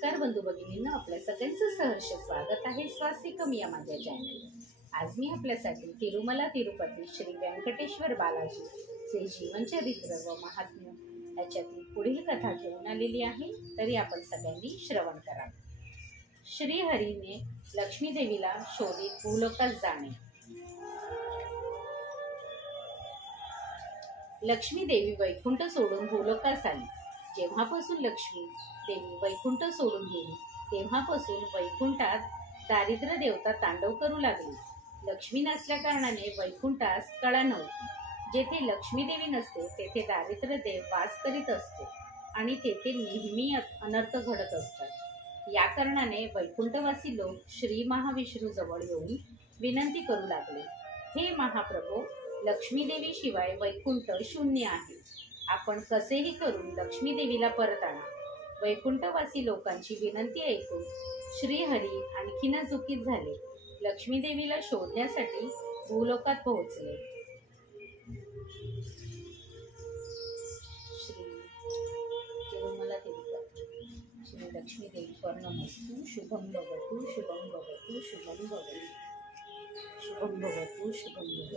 नमस्कार बंधू भगिनींनो, आपल्या सगळ्यांचं सहर्ष स्वागत आहे स्वास्तिकम या माझ्या चॅनलवर। आज मी आपल्यासाठी तिरुमला तिरुपती श्री व्यंकटेश्वर बालाजी चे जीवनचरित्र व महात्म्य याच्यातील पुढील कथा घेऊन आलेली आहे। तरी आपण सगळ्यांनी श्रवण करावे। श्री हरीने लक्ष्मी देवीला शोधित भूलोकात जाणे। लक्ष्मी देवी वैकुंठ सोडून भूलोकास आली। जेव्हापासून लक्ष्मी देवी वैकुंठ सोडून गेली तेव्हापासून वैकुंठात दारिद्र्य देवता तांडव करू लागली। लक्ष्मी नसल्या कारणाने वैकुंठास कळा नव्हती। जेथे लक्ष्मी देवी नसते तेथे दारिद्र्य देव वास करीत असतो आणि तेथे नेहमी अनर्थ घडत असतात। या कारणाने वैकुंठवासी लोक श्री महाविष्णू जवळ येऊन विनंती करू लागले, हे महाप्रभो, लक्ष्मी देवी शिवाय वैकुंठ शून्य आहे। आपण कसेही करून लक्ष्मी देवीला परत आणा। वैकुंठवासी लोकांची विनंती ऐकून श्री हरी आणखीनच दुःखित झाले। लक्ष्मी देवीला शोधण्यासाठी भूलोकात पोहोचले। श्री तिरुमला तिरुपती श्री लक्ष्मी देवी कर्णमस्तु शुभम भवतु शुभम भवतु शुभम भवतु शुभम भवतु शुभम भवतु।